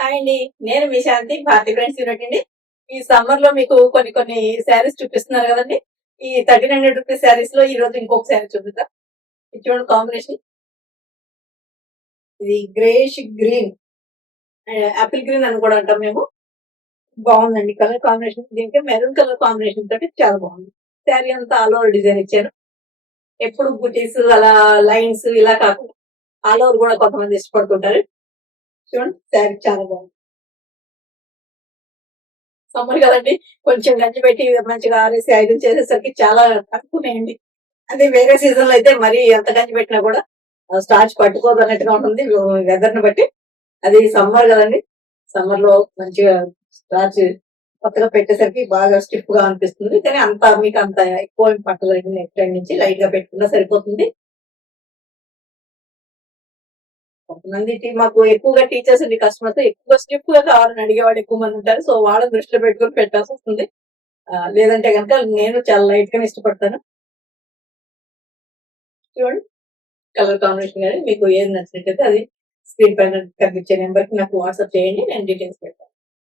Hi అండి. నేను మీ శాంతి Bharati friends unit అండి. ఈ సమ్మర్ లో మీకు కొన్ని కొన్ని శారీస్ చూపిస్తున్నారు కదండి. ఈ రూ. 1300 శారీస్ లో ఈ రోజు ఇంకొక శారీ చూపిస్తా. ఇది చూడండి కాంబినేషన్. ఇది గ్రేష్ గ్రీన్, ఆపిల్ గ్రీన్ అని కూడా అంటాం మేము. బాగుందండి కలర్ కాంబినేషన్. దీనికి మెరూన్ కలర్ కాంబినేషన్ తోటి చాలా బాగుంది. శారీ అంతా ఆల్ ఓవర్ డిజైన్ ఇచ్చారు. ఎప్పుడు బుటీస్ అలా లైన్స్ ఇలా కాకుండా ఆల్ ఓవర్ కూడా కొంతమంది ఇష్టపడుతుంటారు. చూడండి శారీ చాలా బాగుంది. సమ్మర్ కదండి, కొంచెం గంజి పెట్టి మంచిగా ఆరేసి ఐరన్ చేసేసరికి చాలా తక్కువనేయండి. అదే వేరే సీజన్ లో అయితే మరీ ఎంత గంజి పెట్టినా కూడా స్టార్చ్ పట్టుకోదు అన్నట్టుగా ఉంటుంది వెదర్ ని బట్టి. అది సమ్మర్ కదండి, సమ్మర్ లో మంచిగా స్టార్చ్ కొత్తగా పెట్టేసరికి బాగా స్టిఫ్ గా అనిపిస్తుంది. కానీ అంత మీకు అంత ఎక్కువ పట్టదు, నెక్ సైడ్ నుంచి లైట్ గా పెట్టుకున్నా సరిపోతుంది. కొంతమంది మాకు ఎక్కువగా టీచర్స్ అండి, కస్టమర్స్ ఎక్కువ స్టిఫ్ గా కావాలని అడిగేవాడు ఎక్కువ మంది ఉంటారు. సో వాళ్ళని దృష్టిలో పెట్టుకుని పెట్టాల్సి వస్తుంది. లేదంటే కనుక నేను చాలా లైట్ గానే ఇష్టపడతాను. చూడండి కలర్ కాంబినేషన్ గానీ మీకు ఏది నచ్చినట్టయితే అది స్క్రీన్ పైన కనిపించే నెంబర్ కి నాకు వాట్సాప్ చేయండి, నేను డీటెయిల్స్ పెడతాను.